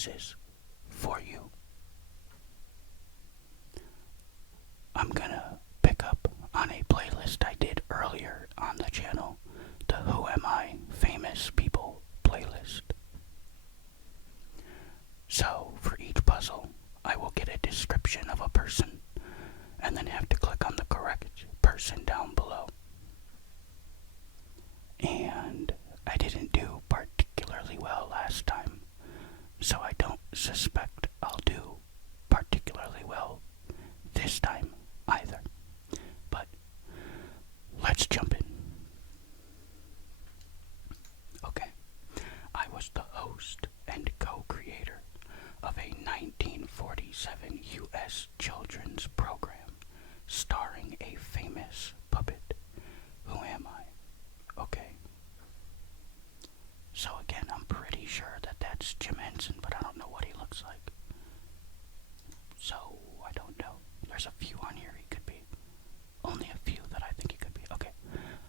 quizzes for you. I'm gonna pick up on a playlist I did earlier on the channel, the Who Am I Famous People playlist. So, for each puzzle, I will get a description of a person and then have to click on the correct person down below. And I didn't do particularly well last time, so I don't suspect I'll do particularly well this time either. But let's jump in. Okay, I was the host and co-creator of a 1947 U.S. children's program starring a famous puppet. Who am I? Okay. So again, I'm pretty sure that that's Jim Henson, but I don't know what he looks like. So, I don't know. There's a few on here he could be. Only a few that I think he could be. Okay.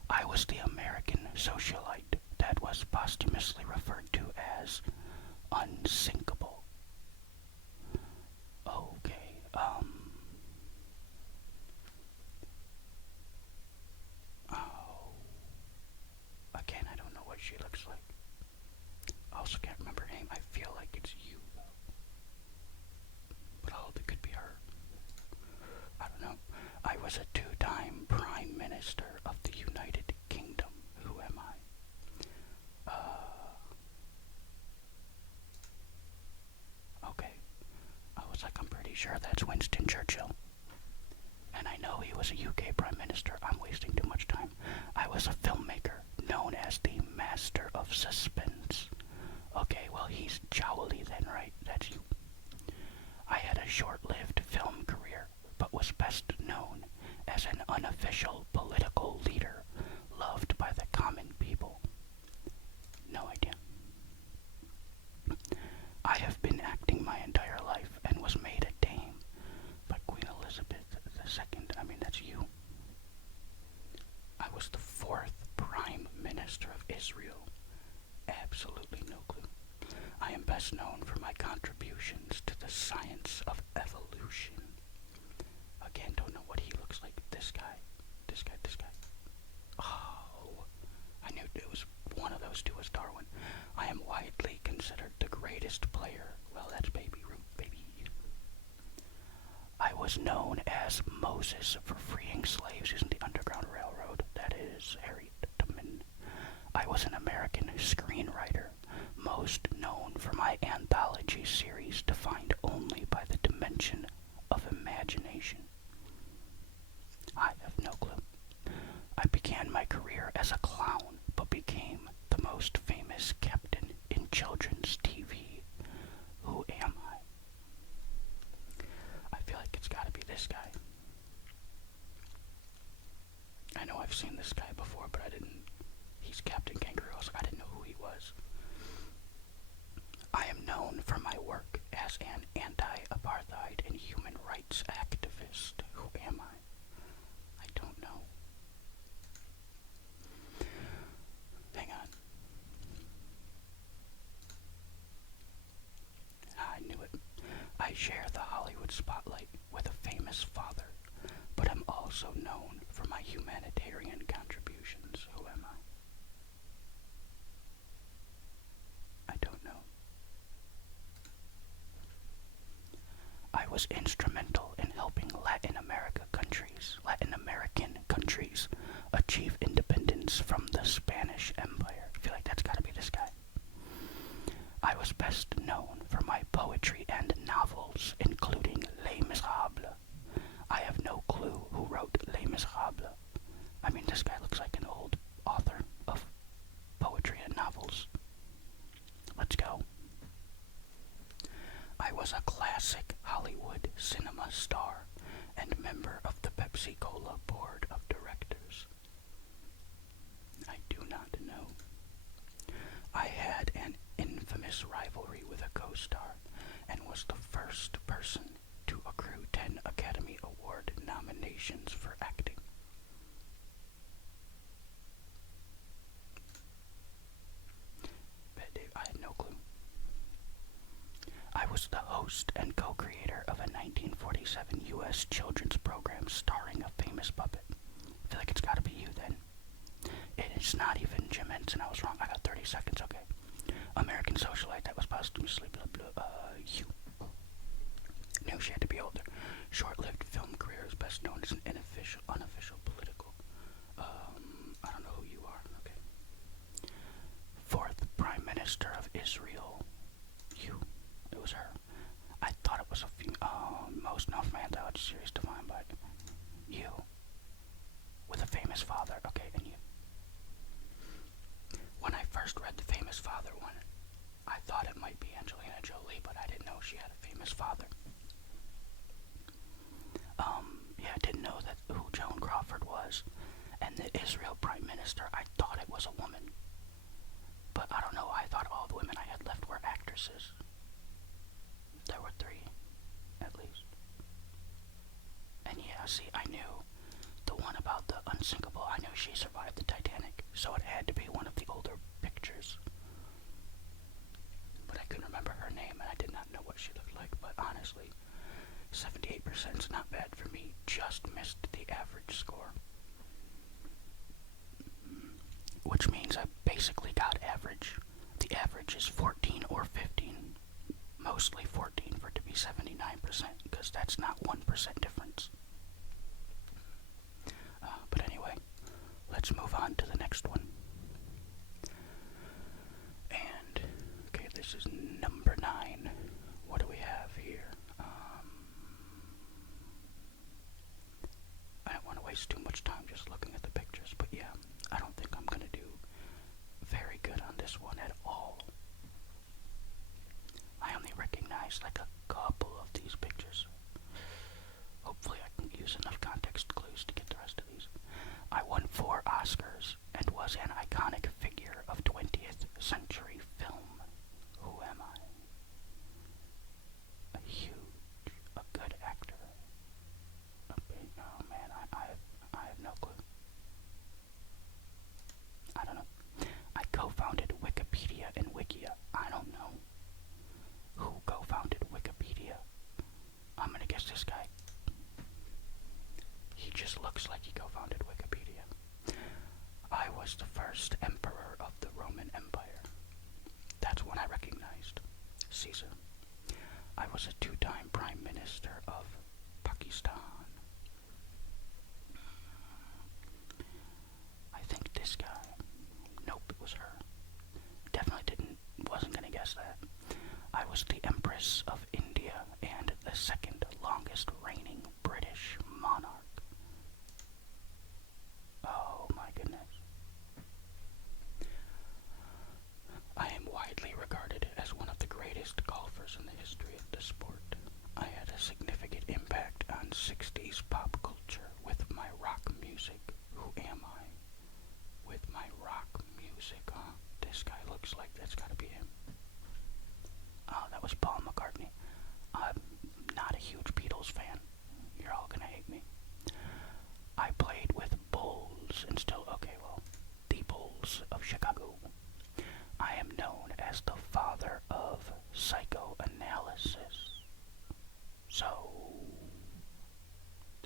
I was the American socialite that was posthumously referred to as unsinkable. Okay, oh, again, I don't know what she looks like. I also can't remember her name. I feel like it's you, though. But I hope it could be her. I don't know. I was a two-time Prime Minister of the United Kingdom. Who am I? Okay. I was like, I'm pretty sure that's Winston Churchill. And I know he was a UK Prime Minister. I'm wasting too much time. I was a filmmaker known as the Master of Suspense. Okay, well, he's Jowly then, right? That's you. I had a short-lived film career, but was best known as an unofficial political leader loved by the common people. No idea. I have been acting my entire life and was made a dame by Queen Elizabeth II. I mean, that's you. I was the fourth Prime Minister of Israel. Absolutely no clue. I am best known for my contributions to the science of evolution. Again, don't know what he looks like. This guy. This guy. Oh, I knew it was one of those two was Darwin. I am widely considered the greatest player. Well, that's Baby Ruth, baby. I was known as Moses for freeing slaves using the Underground Railroad. That is Harriet Tubman. I was an American screenwriter, most known for my anthology series defined only by the dimension of imagination. I have no clue. I began my career as a clown, but became the most famous captain in children's TV. Who am I? I feel like it's gotta be this guy. I know I've seen this guy before, but I didn't. He's Captain Kangaroo, so I didn't know who he was. I am known for my work as an anti-apartheid and human rights activist. Who am I? I don't know. Hang on. I knew it. I share the Hollywood spotlight with a famous father, but I'm also known for my humanitarian contributions. Who am I? I don't know. I was instrumental in helping Latin American countries achieve independence from the Spanish Empire. I feel like that's gotta be this guy. I was best known for my poetry and novels, including Les Miserables. I have no clue who wrote Les Miserables. I mean, this guy looks like an old author of poetry and novels. Let's go. I was a classic Hollywood cinema star and member of the Pepsi-Cola board of directors. I do not know. I had an infamous rivalry with a co-star and was the first person to accrue 10 Academy Award nominations for acting. I had no clue. host and co-creator of a 1947 U.S. children's program starring a famous puppet. I feel like it's gotta be you then. It's not even Jim Henson, I was wrong. I got 30 seconds, okay. American socialite that was posthumously you. Knew she had to be older. Short-lived film career is best known as an unofficial political. I don't know who you are, okay. Fourth Prime Minister of Israel. You. It was her. I thought it was a female. Most non-anthology series defined by you. With a famous father. Okay, and you. When I first read the famous father one, I thought it might be Angelina Jolie, but I didn't know she had a famous father. Yeah, I didn't know that who Joan Crawford was. And the Israel Prime Minister, I thought it was a woman. But I don't know, I thought all the women I had left were actresses. There were 3, at least. And yeah, see, I knew the one about the unsinkable, I knew she survived the Titanic, so it had to be one of the older pictures. But I couldn't remember her name, and I did not know what she looked like, but honestly, 78% is not bad for me, just missed the average score. Which means I basically got average. The average is 14 or 15. Mostly 14 for it to be 79%, because that's not 1% difference. But anyway, let's move on to the next one. And, okay, this is number 9. What do we have here? I don't want to waste too much time just looking at the pictures, but yeah, I don't think I'm going to do very good on this one at all. I only recognize like a couple of these pictures. Hopefully I can use enough context clues to get the rest of these. I won 4 Oscars and was an iconic figure of 20th century film. Who am I? A good actor. Oh man, I have no clue. I don't know. I co-founded Wikipedia and Wikia. I don't know. Who co-founded Wikipedia? I'm gonna guess this guy. He just looks like he co-founded Wikipedia. I was the first emperor of the Roman Empire. That's one I recognized. Caesar. I was a 2-time prime minister of Pakistan. I think this guy. Nope, it was her. Definitely wasn't gonna guess that. I was the Empress of India and the second longest reigning British monarch. Oh my goodness. I am widely regarded as one of the greatest golfers in the history of the sport. I had a significant impact on 60s pop culture with my rock music. Who am I? With my rock music, huh? This guy looks like that's gotta be him. Oh, that was Paul McCartney. I'm not a huge Beatles fan. You're all gonna hate me. I played with Bulls and still, the Bulls of Chicago. I am known as the father of psychoanalysis. So,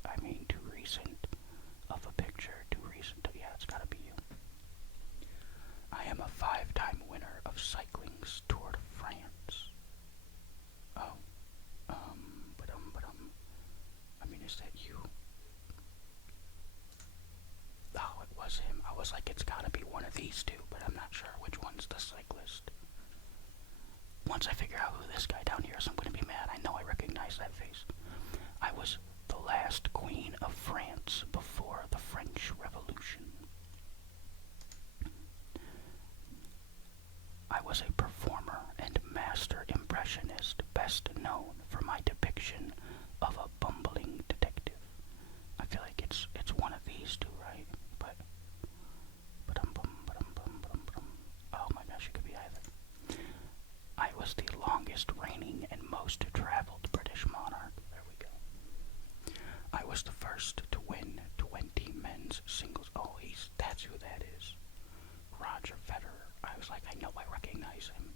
I mean, too recent of a picture, yeah, it's gotta be you. I am a 5-time winner of cycling's Tour de France. Oh, I mean, is that you? Oh, it was him. I was like, it's gotta be one of these two, but I'm not sure which one's the cyclist. Once I figure out who this guy down here is, I'm gonna be mad. I know I recognize that face. I was the last queen of France before the French Revolution. I was a performer and master impressionist, best known for my depiction of a bumbling detective. I feel like it's one of these two, right? Oh my gosh, it could be either. I was the longest reigning and most traveled British monarch. There we go. I was the first to win 20 men's singles. Oh, that's who that is. Roger Federer. I was like, I know I recognize him.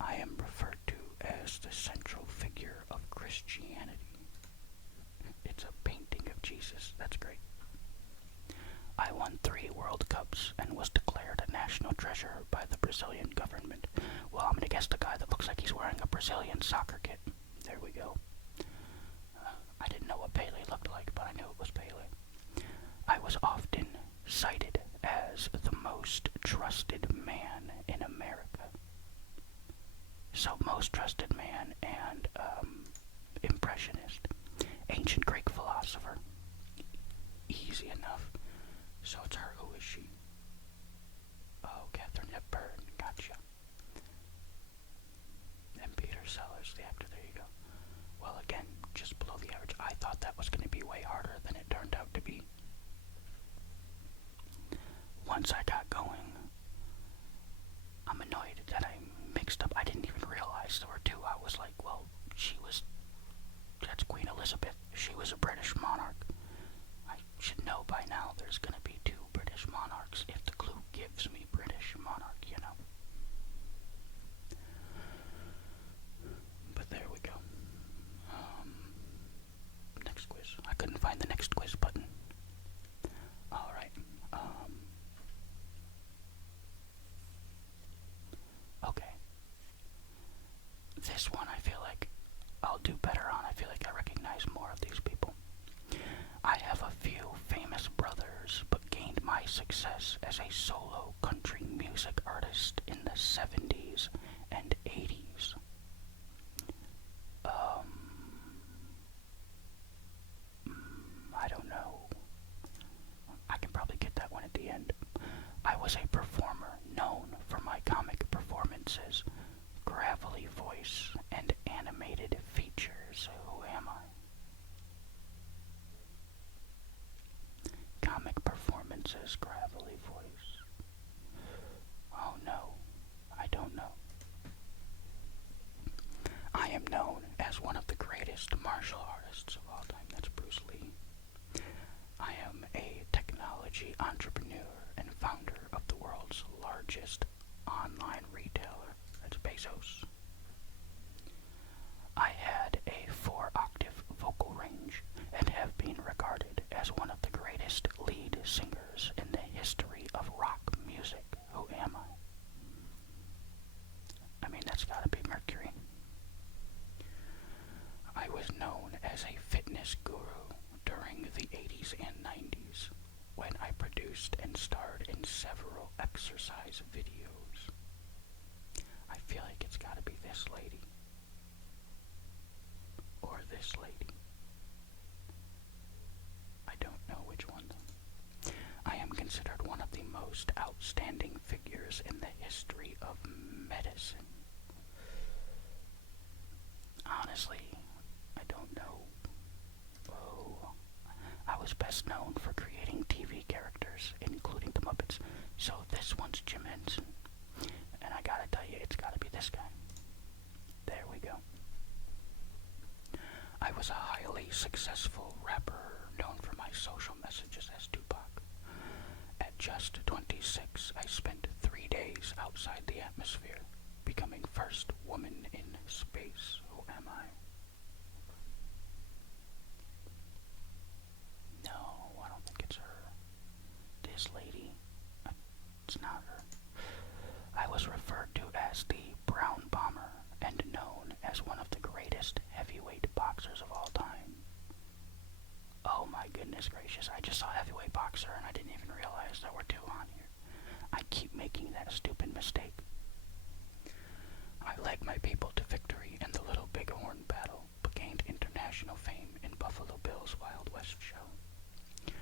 I am referred to as as the central figure of Christianity. It's a painting of Jesus. That's great. I won 3 World Cups and was declared a national treasure by the Brazilian government. Well, I'm going to guess the guy that looks like he's wearing a Brazilian soccer kit. There we go. I didn't know what Pele looked like, but I knew it was Pele. I was often cited as the most trusted man in America. So, most trusted man and impressionist. Ancient Greek philosopher. Easy enough. So it's her. Who is she? Oh, Catherine Hepburn. Gotcha. And Peter Sellers, the actor. There you go. Well, again, just below the average. I thought that was going to be way harder than it turned out to be. Once I got going, I'm annoyed that I mixed up. I didn't even realize there were 2. I was like, well, that's Queen Elizabeth. She was a British monarch. I should know by now there's going to be 2 British monarchs if the clue gives me British monarch, you know. But there we go. Next quiz. I couldn't find the next quiz button. Alright. Okay. This one I feel like I'll do better on. I feel like I recognize more of these people. I have a few famous brothers, but gained my success as a solo country music artist in the 70s and 80s. I don't know. I can probably get that one at the end. I was a performer known for my comic performances, gravelly voice, and animated features. Who am I? Comic performances, gravelly voice. Oh no, I don't know. I am known as one of the greatest martial artists of all time. That's Bruce Lee. I am a technology entrepreneur and founder of the world's largest online retailer. That's Bezos. I had a 4-octave vocal range and have been regarded as one of the greatest lead singers in the history of rock music. Who am I? I mean, that's gotta be Mercury. I was known as a fitness guru during the 80s and 90s when I produced and starred in several exercise videos. I feel like it's gotta be this lady. Or this lady. I don't know which one though. I am considered one of the most outstanding figures in the history of medicine. Honestly, I don't know. Oh, I was best known for creating TV characters, including the Muppets. So this one's Jim Henson. And I gotta tell you, it's gotta be this guy. There we go. I was a highly successful rapper known for my social messages as Tupac. At just 26, I spent 3 days outside the atmosphere, becoming first woman in space. Who am I? No, I don't think it's her. This lady. It's not her. I was referred to as the Brown Bomber and known as one of the greatest heavyweight boxers of all time. Oh my goodness gracious, I just saw heavyweight boxer and I didn't even realize there were 2 on here. I keep making that stupid mistake. I led my people to victory in the Little Bighorn battle, but gained international fame in Buffalo Bill's Wild West show.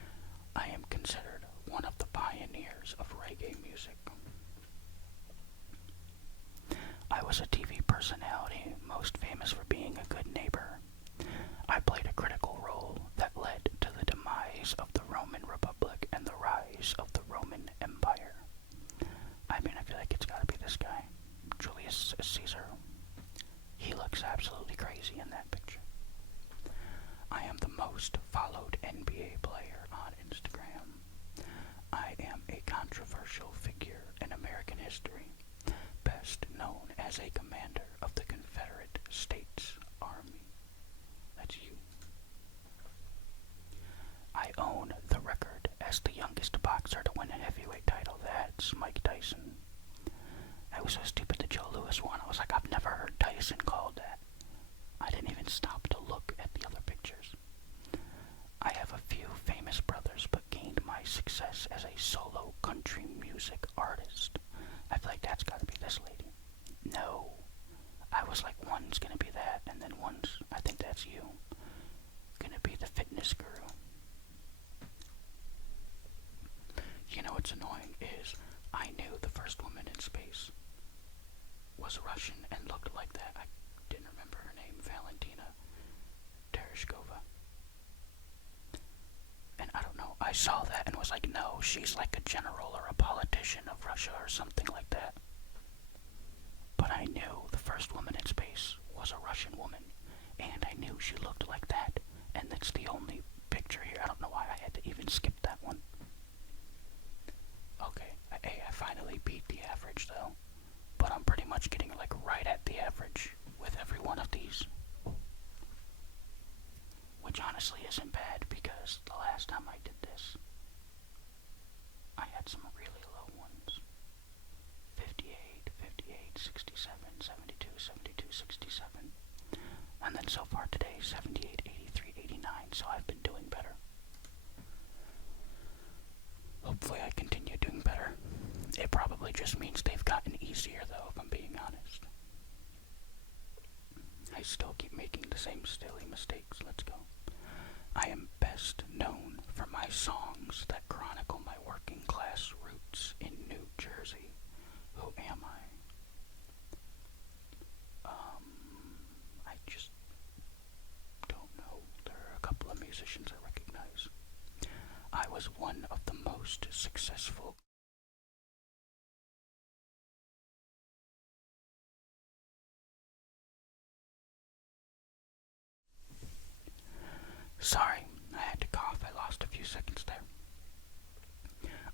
I am considered one of the pioneers of reggae music. I was a TV personality, most famous for being a good neighbor. I played a critical role that led to the demise of the Roman Republic and the rise of the Roman Empire. I mean, I feel like it's gotta be this guy, Julius Caesar. He looks absolutely crazy in that picture. I am the most followed NBA player on Instagram. I am a controversial figure in American history, best known as a commander of the Confederate States Army. That's you. I own the record as the youngest boxer to win a heavyweight title. That's Mike Tyson. I was so stupid the Joe Louis one. I was like, I've never heard Tyson called that. I didn't even stop to look at the other pictures. I have a few famous brothers, but gained my success as a solo country music artist. I feel like that's gotta be this lady. No. I was like, one's gonna be that, and then one's, I think that's you, gonna be the fitness guru. You know what's annoying is I knew the first woman in space was Russian and looked like that. I didn't remember her name, Valentina Tereshkova. And I don't know, I saw that and was like, no, she's like a general or a politician of Russia or something like that. But I knew the first woman in space was a Russian woman, and I knew she looked like that, and that's the only picture here. I don't know why I had to even skip that one. Okay, I finally beat the average though, but I'm pretty much getting like right at the average with every one of these. Which honestly isn't bad, because the last time I did this, I had some really low ones. 58, 58, 67, 72, 72, 67. And then so far today, 78, 83, 89, so I've been doing better. Hopefully I continue doing better. It probably just means they've gotten easier though, if I'm being honest. I still keep making the same silly mistakes. Let's go. I am best known for my songs that chronicle my working class roots in New Jersey. Who am I? I just don't know. There are a couple of musicians I recognize. I was one of the most successful. Sorry, I had to cough. I lost a few seconds there.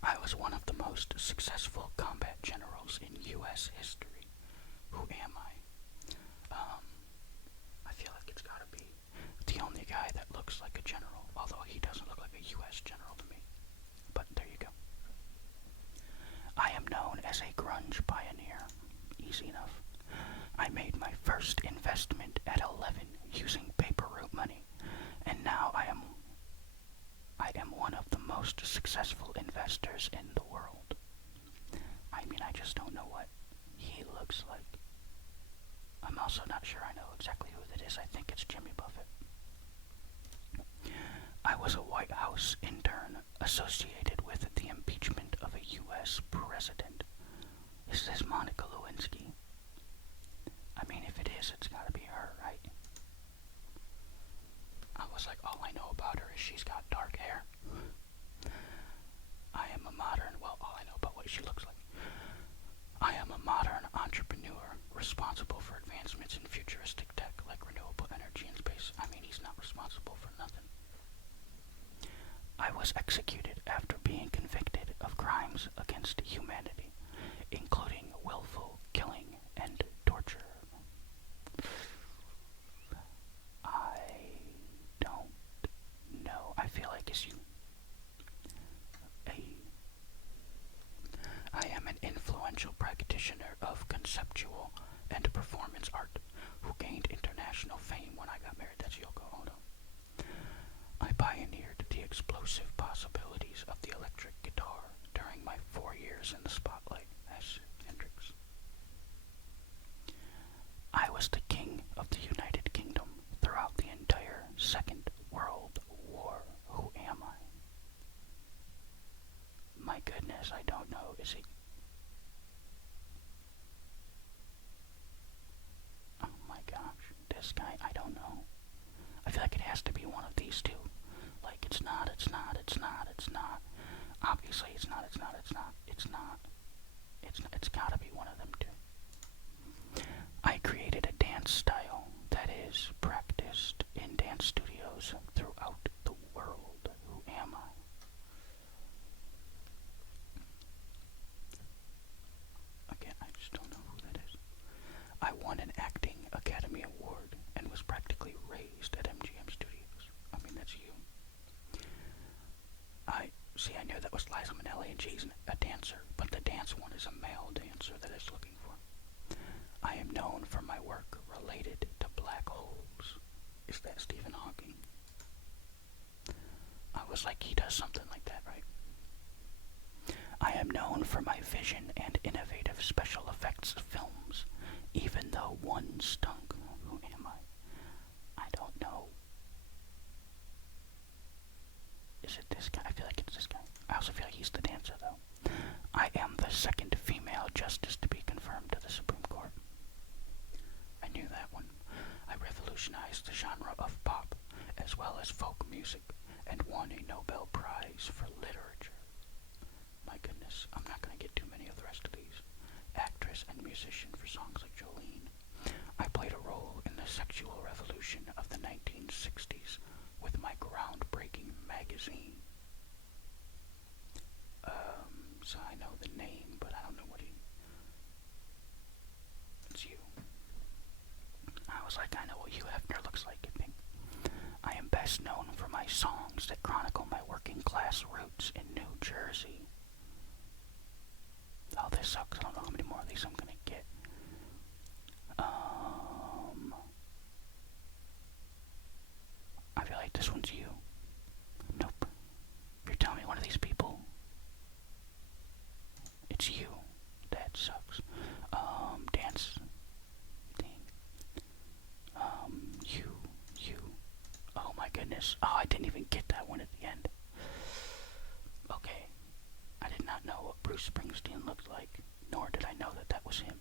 I was one of the most successful combat generals in U.S. history. Who am I? I feel like it's gotta be the only guy that looks like a general, although he doesn't look like a U.S. general to me. But there you go. I am known as a grunge pioneer. Easy enough. I made my first investment at 11 using paper route money, and now I am one of the most successful investors in the world. I mean, I just don't know what he looks like. I'm also not sure I know exactly who that is. I think it's Jimmy Buffett. I was a White House intern associated with the impeachment of a U.S. president. Is this Monica Lewinsky? I mean, if it is, it's gotta be her, right? I was like, all I know about her is she's got dark hair. All I know about what she looks like. I am a modern entrepreneur responsible for advancements in futuristic tech like renewable energy and space. I mean, he's not responsible for nothing. I was executed after being convicted of crimes against humanity, including willful killing and torture. I don't know. I feel like it's you. I am an influential practitioner of conceptual and performance art who gained international fame when I got married. That's Yoko Ono. I pioneered the explosive possibilities of the electric guitar during my 4 years in the spotlight as Hendrix. I was the king of the United Kingdom throughout the entire Second World War. Who am I? My goodness, I don't know. Is he? Oh my gosh, this guy, I don't know. I feel like it has to be one of these two. Like, it's not. Obviously, it's not. It's gotta be one of them two. I created a dance style that is practiced in dance studios throughout the world. Who am I? Again, I just don't know who that is. I won an acting Academy Award she's a dancer, but the dance one is a male dancer that is looking for. I am known for my work related to black holes. Is that Stephen Hawking? I was like, he does something like that, right? I am known for my vision and innovative special effects films, even though one stunk. Who am I? I don't know. Is it this guy? I feel like it's this guy. I also feel like he's the dancer, though. I am the second female justice to be confirmed to the Supreme Court. I knew that one. I revolutionized the genre of pop, as well as folk music, and won a Nobel Prize for literature. My goodness, I'm not going to get too many of the rest of these. Actress and musician for songs like Jolene. I played a role in the sexual revolution of the 1960s with my groundbreaking magazine. So I know the name, but I don't know what it's you. I was like, I know what Hugh Hefner looks like, I think. I am best known for my songs that chronicle my working class roots in New Jersey. Oh, this sucks. I don't know how many more of these I'm gonna get. I feel like this one's you. Nope. You're telling me one of these people. It's you. That sucks. Dance. Dang. You. Oh my goodness. Oh, I didn't even get that one at the end. Okay. I did not know what Bruce Springsteen looked like, nor did I know that that was him.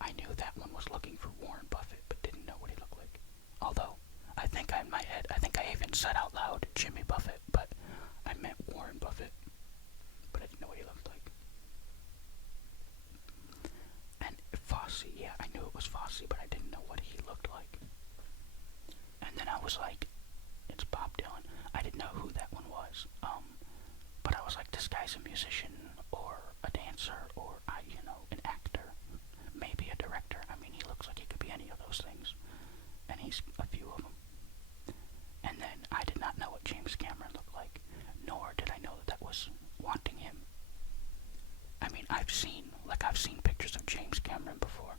I knew that one was looking for Warren Buffett, but didn't know what he looked like. Although, I think in my head, I think I even said out loud Jimmy Buffett, but I meant Warren Buffett. But I didn't know what he looked like. And Fosse, yeah, I knew it was Fosse, but I didn't know what he looked like. And then I was like, it's Bob Dylan. I didn't know who that one was. But I was like, this guy's a musician, or a dancer, or, an actor. Maybe a director. I mean, he looks like he could be any of those things. And he's a few of them. And then I did not know what James Cameron looked like, nor did I know that that was wanting him. I mean, I've seen pictures of James Cameron before,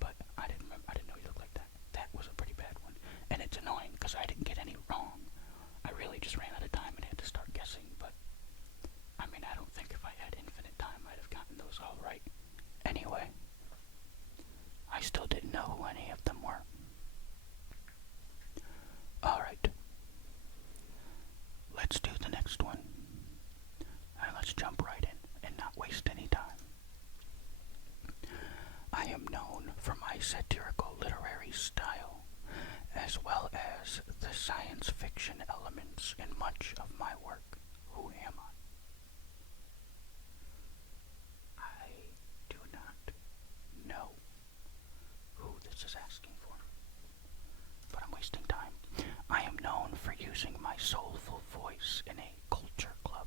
but I didn't know he looked like that. That was a pretty bad one. And it's annoying because I didn't get any wrong. I really just ran out of time and had to start guessing, but I mean, I don't think if I had infinite time I'd have gotten those all right. Anyway, I still didn't know who any of them were. Alright. Let's do the next one. And let's jump right in and not waste any time. I am known for my satirical literary style, as well as the science fiction elements in much of my work. Who am I? I do not know who this is asking for, but I'm wasting time. I am known for using my soulful voice in a culture club.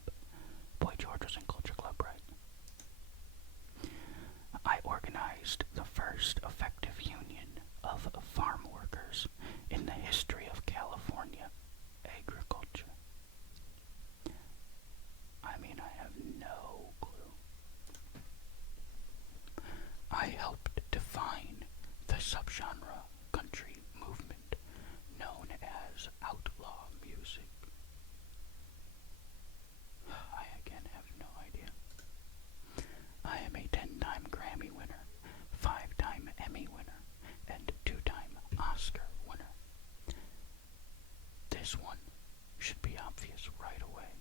Boy George was in culture club, right? I organized the first effective union of farm workers in the history of California agriculture. I mean, I have no clue. I helped define the subgenre country movement known as outlaw music. I again have no idea. I am a 10-time Grammy winner, 5-time Emmy winner, and 2-time Oscar winner. This one should be obvious right away.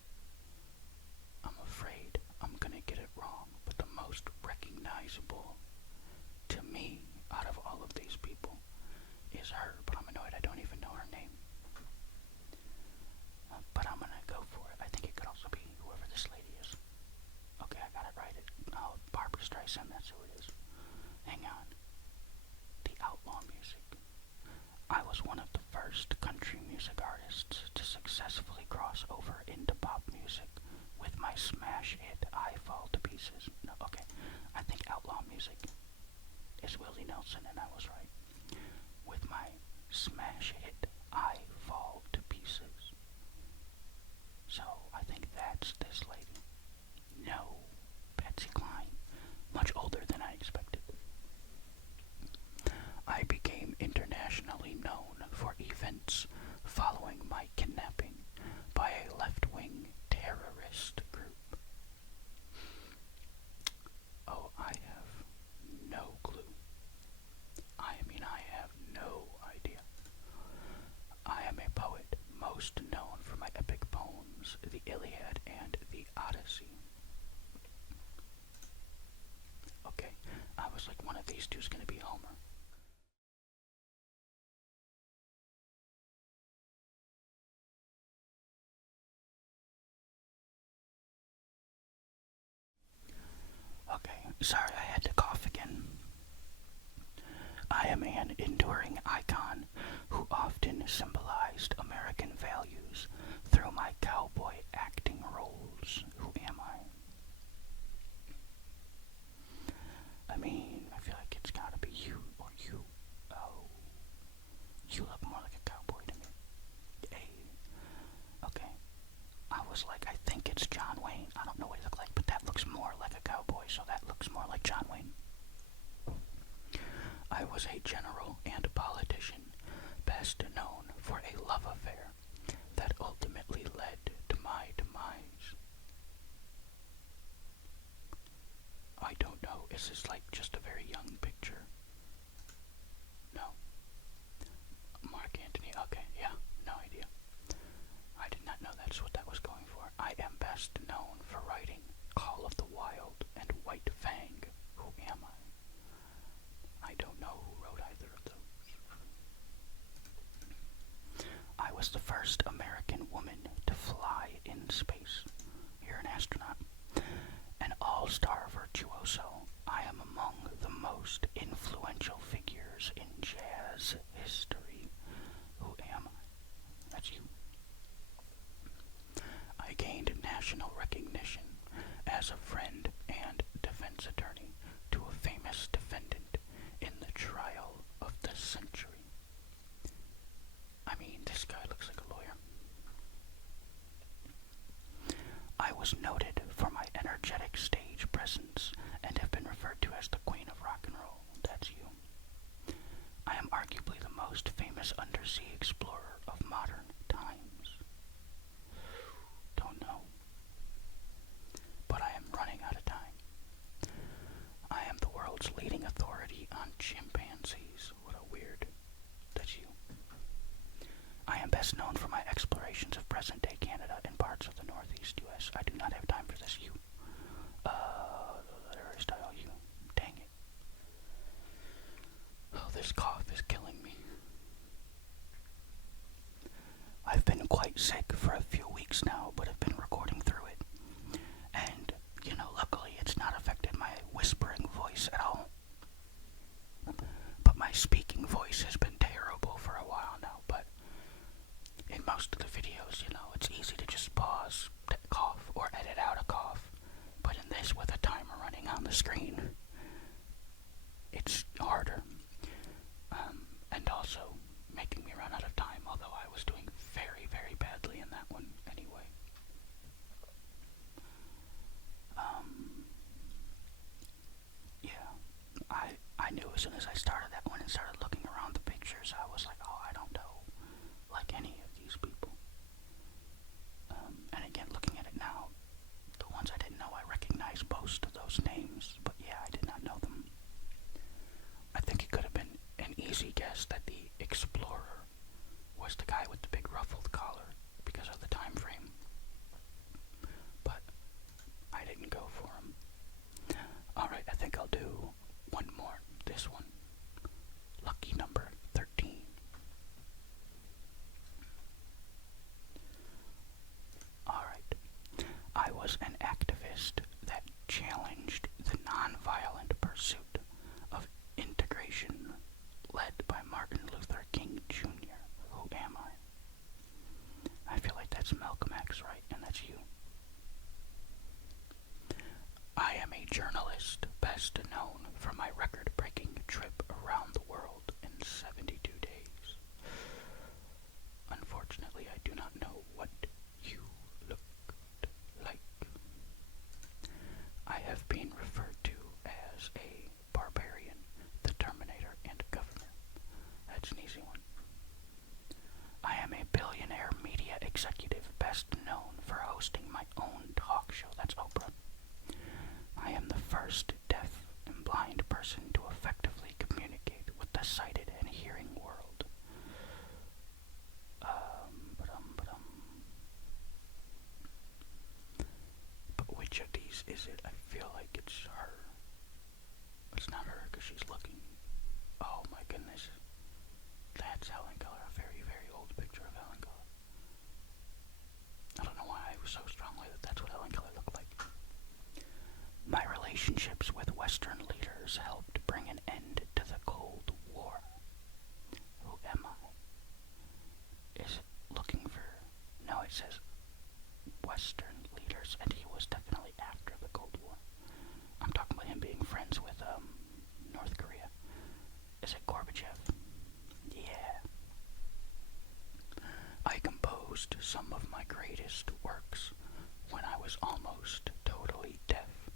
I'm afraid I'm gonna get it wrong, but the most recognizable to me out of all of these people is her, but I'm annoyed I don't even know her name. But I'm gonna go for it. I think it could also be whoever this lady is. Okay, I got it right. Barbra Streisand, that's who it is. Hang on. The outlaw music. I was one of the first country music artists to successfully cross over into pop music with my smash hit I Fall to Pieces. No, okay. I think outlaw music is Willie Nelson, and I was right. With my smash hit I Fall to Pieces. So I think that's this lady. Iliad and the Odyssey. Okay, I was like, one of these two is going to be Homer. Okay, sorry I had to cough again. I am an enduring icon who often symbolized American values through my cowboy acting roles. Who am I? I mean, I feel like it's gotta be you or you. Oh, you look more like a cowboy to me. Hey, okay. I was like, I think it's John Wayne. I don't know what he looked like, but that looks more like a cowboy, so that looks more like John Wayne. I was a general and politician, best known for a love affair that ultimately led to my demise. I don't know, is this like just a very young picture? No. Mark Antony, okay, yeah, no idea. I did not know that's what that was going for. I am best known for writing Call of the Wild and White Fang. Who am I? I don't know who wrote either of those. I was the first American woman to fly in space. You're an astronaut. An all-star virtuoso. I am among the most influential figures in jazz history. Who am I? That's you. I gained national recognition as a friend and defense attorney to a famous defendant in the trial of the century. I mean, this guy looks like a lawyer. I was noted for my energetic stage presence and have been referred to as the Queen of Rock and Roll. That's you. I am arguably the most famous undersea explorer of modern times. Don't know. But I am running out of time. I am the world's leading authority on chimpanzees. What a weird. That's you. I am best known for my explorations of present-day Canada and parts of the northeast U.S. I do not have time for this, you. Literary style, you. Dang it. Oh, this cough is killing me. I've been quite sick for a few weeks now, but have been recording through it. And, luckily it's not affected my whispering voice at all. But my speaking voice has been terrible for a while now, but in most of the videos, it's easy to just pause, cough, or edit out a cough. But in this, with a timer running on the screen, it's harder. And also making me run out of time, although I was doing very, very badly in that one anyway. Yeah, I knew as soon as I started that one and started looking around the pictures, I was like, oh, I don't know, like any of these people. And again, looking at it now, the ones I didn't know, I recognize most of those names, but yeah, I did not know them. I think it could have been an easy guess that the explorer was the guy with the big ruffled collar because of the time frame. But I didn't go for him. Alright, I think I'll do one more. This one. Lucky number 13. Alright. I was an activist that challenged the nonviolent pursuit of integration led by Martin Luther King Jr. Who am I? I feel like that's Malcolm X, right? And that's you. I am a journalist best known for my record-breaking trip around the world in 72 days. Unfortunately, I do not know what you looked like. I have been referred to as a barbarian, the Terminator, and governor. That's an easy one. I am a billionaire media executive best known for hosting my own talk show. That's Oprah. I am the first deaf and blind person to effectively communicate with the sighted and hearing world. it says Western leaders, and he was definitely after the Cold War. I'm talking about him being friends with North Korea. Is it Gorbachev? Yeah. I composed some of my greatest works when I was almost totally deaf.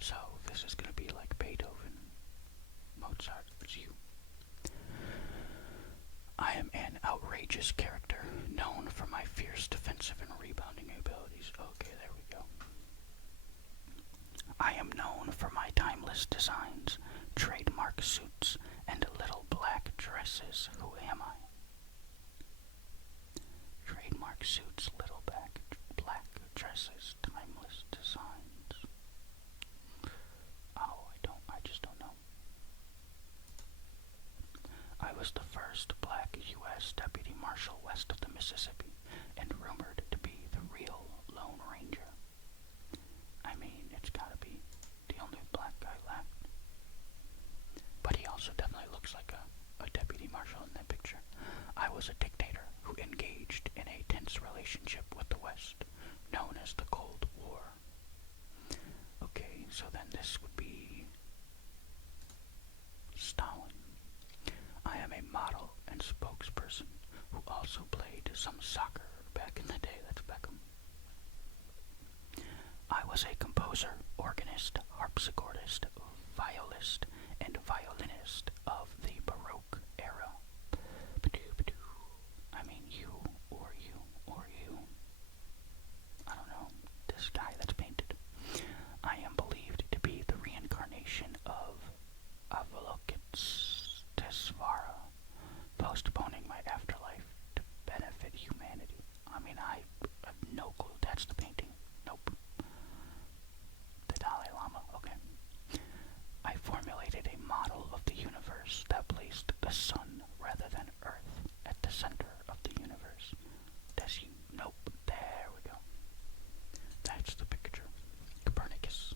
So this is going to be like Beethoven, Mozart. It's you. I am an outrageous character, known for my fierce defensive and rebounding abilities. Okay, there we go. I am known for my timeless designs, trademark suits, and little black dresses. Who am I? Trademark suits, little black dresses, timeless designs. Oh, I just don't know. I was the first black U.S. Deputy Marshal west of the Mississippi, and rumored to be the real Lone Ranger. I mean, it's gotta be the only black guy left. But he also definitely looks like a Deputy Marshal in that picture. I was a dictator who engaged in a tense relationship with the West, known as the Cold War. Okay, so then this would be Stalin. I am a model and spokesperson who also played some soccer back in the day. That's Beckham. I was a composer, organist, harpsichordist, violist, and violinist of the Baroque era. I mean, you. I don't know. This guy that's painted. I am believed to be the reincarnation of Avalokitesvara, postponing my afterlife to benefit humanity. I mean, I have no clue. That's the painting. Nope. The Dalai Lama. Okay. I formulated a model of the universe that placed the sun rather than Earth at the center of the universe. Does he? Nope. There we go. That's the picture. Copernicus.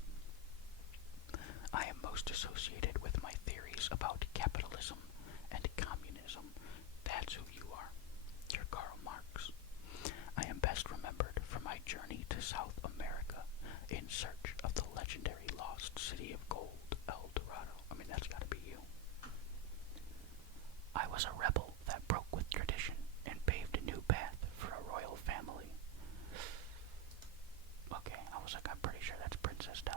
I am most associated with my theories about capitalism and communism. That's who you are. You're Karl Marx. I am best remembered for my journey to South America in search of the legendary lost city of gold, El Dorado. I mean, that's gotta be you. I was a rebel that broke with tradition and paved a new path for a royal family. Okay, I was like, I'm pretty sure that's Princess Di.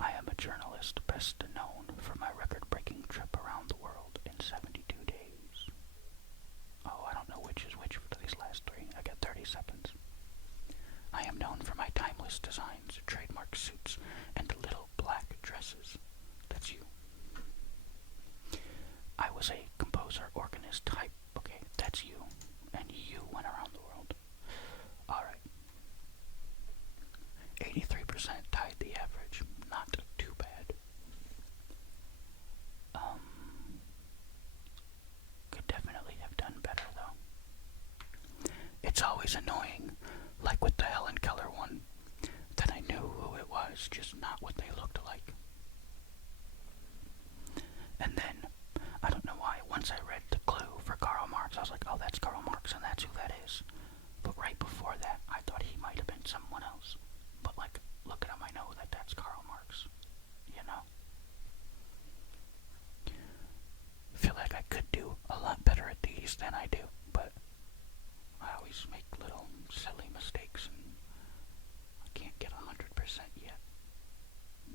I am a journalist best known for my record-breaking trip around the world in 72 days. Oh, I don't know which is which for these last three. I got 30 seconds. I am known for my timeless designs, trademark suits, and little black dresses. That's you. I was a composer, organist type. Okay, that's you. And you went around the world. Alright. 83% tied the average. Not too bad. Could definitely have done better, though. It's always annoying, like with the Helen Keller one, that I knew who it was, just not what they looked like. And then, I don't know why, once I read the clue for Karl Marx, I was like, oh, that's Karl Marx, and that's who that is. But right before that, I thought he might have been someone else. But, like, look at him, I know that that's Karl Marx. You know? Feel like I could do a lot better at these than I do, but I always make little silly mistakes, and I can't get 100% yet.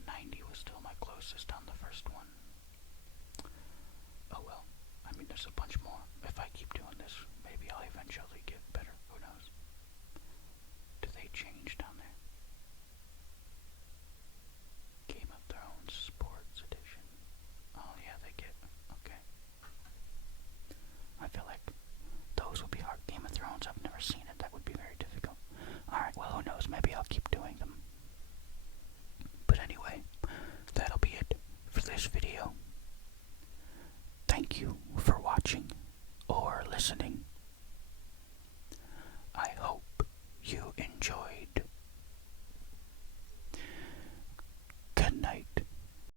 90 was still my closest on the first one. Oh well, I mean, there's a bunch more. If I keep doing this, maybe I'll eventually get better. Who knows? Do they change down there? Game of Thrones Sports Edition. Oh yeah, they get. Okay. I feel like those would be hard. Game of Thrones, I've never seen it. That would be very difficult. Alright, well, who knows? Maybe I'll keep doing them. But anyway, that'll be it for this video. Thank you for watching or listening.